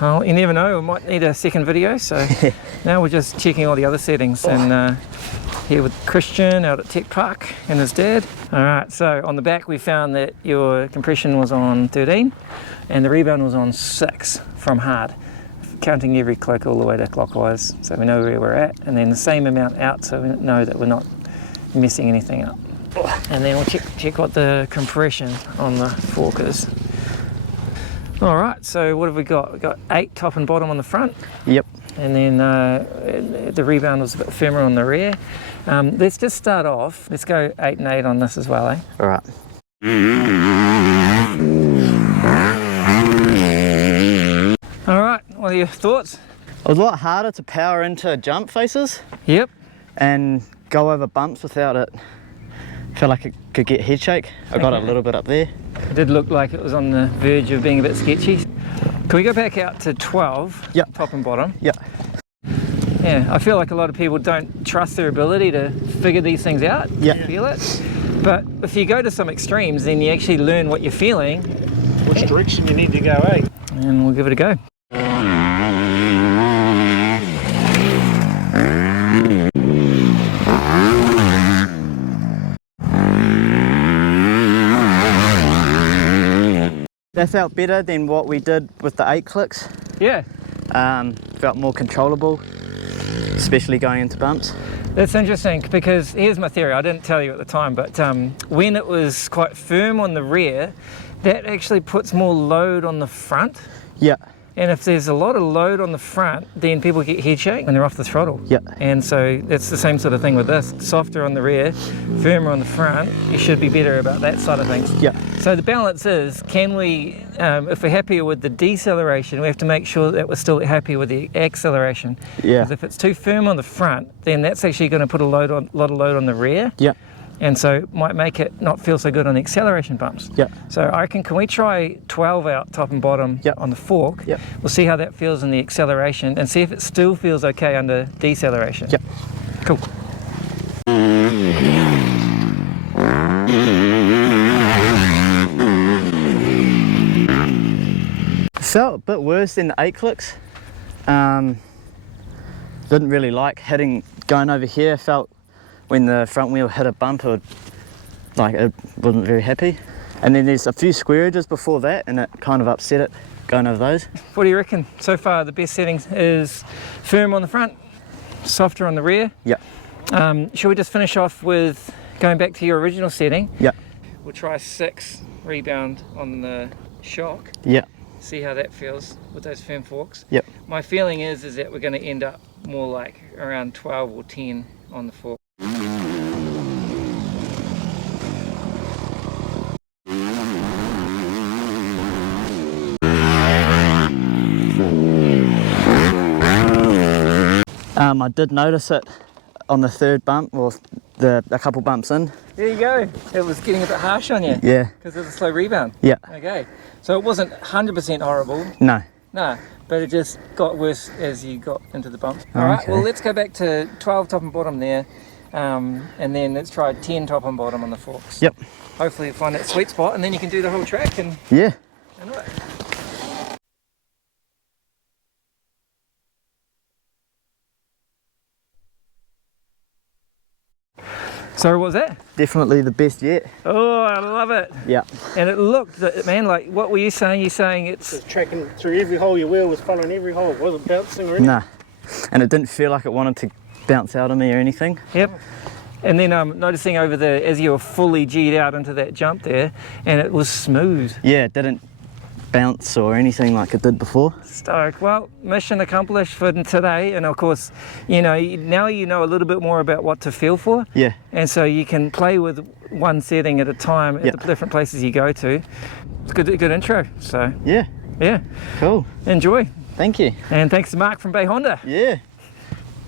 Well, you never know, we might need a second video, so now we're just checking all the other settings. And here with Kristian out at Tech Park and his dad. Alright, so on the back we found that your compression was on 13 and the rebound was on 6 from hard, counting every click all the way to clockwise, so we know where we're at, and then the same amount out so we know that we're not messing anything up. And then we'll check what the compression on the fork is. Alright, so what have we got? We've got 8 top and bottom on the front. Yep. And then the rebound was a bit firmer on the rear. Let's just start off. Let's go 8 and 8 on this as well, eh? Alright. Alright, what are your thoughts? It was a lot harder to power into jump faces. Yep. And go over bumps without it. I felt like it could get head shake. I got it a little bit up there. It did look like it was on the verge of being a bit sketchy. Can we go back out to 12? Yep. Top and bottom? Yep. Yeah, I feel like a lot of people don't trust their ability to figure these things out, feel it. But if you go to some extremes, then you actually learn what you're feeling. Which direction you need to go, eh? And we'll give it a go. That felt better than what we did with the 8 clicks. Yeah. Felt more controllable, especially going into bumps. That's interesting because here's my theory. I didn't tell you at the time, but when it was quite firm on the rear, that actually puts more load on the front. Yeah. And if there's a lot of load on the front, then people get head shake when they're off the throttle. Yeah. And so that's the same sort of thing with this. Softer on the rear, firmer on the front. You should be better about that side of things. Yeah. So the balance is, can we, if we're happier with the deceleration, we have to make sure that we're still happy with the acceleration. Yeah. Because if it's too firm on the front, then that's actually going to put a lot of load on the rear. Yeah. And so might make it not feel so good on the acceleration bumps. Yeah. So I reckon, can we try 12 out top and bottom on the fork? Yep. We'll see how that feels in the acceleration and see if it still feels okay under deceleration. Yep. Cool. Felt a bit worse than the 8 clicks. Didn't really like going over here. Felt when the front wheel hit a bump, it wasn't very happy. And then there's a few square edges before that, and it kind of upset it going over those. What do you reckon? So far the best settings is firm on the front, softer on the rear. Yeah. Shall we just finish off with going back to your original setting? Yeah. We'll try 6 rebound on the shock. Yeah. See how that feels with those firm forks. Yep. My feeling is that we're going to end up more like around 12 or 10 on the fork. I did notice it on the 3rd bump, or a couple bumps in. There you go. It was getting a bit harsh on you. Yeah. Because of the slow rebound. Yeah. Okay. So it wasn't 100% horrible. No. No, but it just got worse as you got into the bumps. All Okay. right, well, let's go back to 12 top and bottom there, and then let's try 10 top and bottom on the forks. Yep. Hopefully find that sweet spot, and then you can do the whole track and Yeah. do it. So what was that? Definitely the best yet. Oh, I love it. Yeah. And it looked, man, like, what were you saying? You're saying it's Tracking through every hole, your wheel was following every hole, it wasn't bouncing or anything. Nah. And it didn't feel like it wanted to bounce out of me or anything. Yep. And then noticing over as you were fully G'd out into that jump there, and it was smooth. Yeah, it didn't bounce or anything like it did before. Stoked. Well, mission accomplished for today, and of course, now you know a little bit more about what to feel for. Yeah. And so you can play with one setting at a time at Yep. the different places you go to. It's good intro. So Yeah. yeah, Cool. enjoy. Thank you. And thanks to Mark from Bay Honda. Yeah.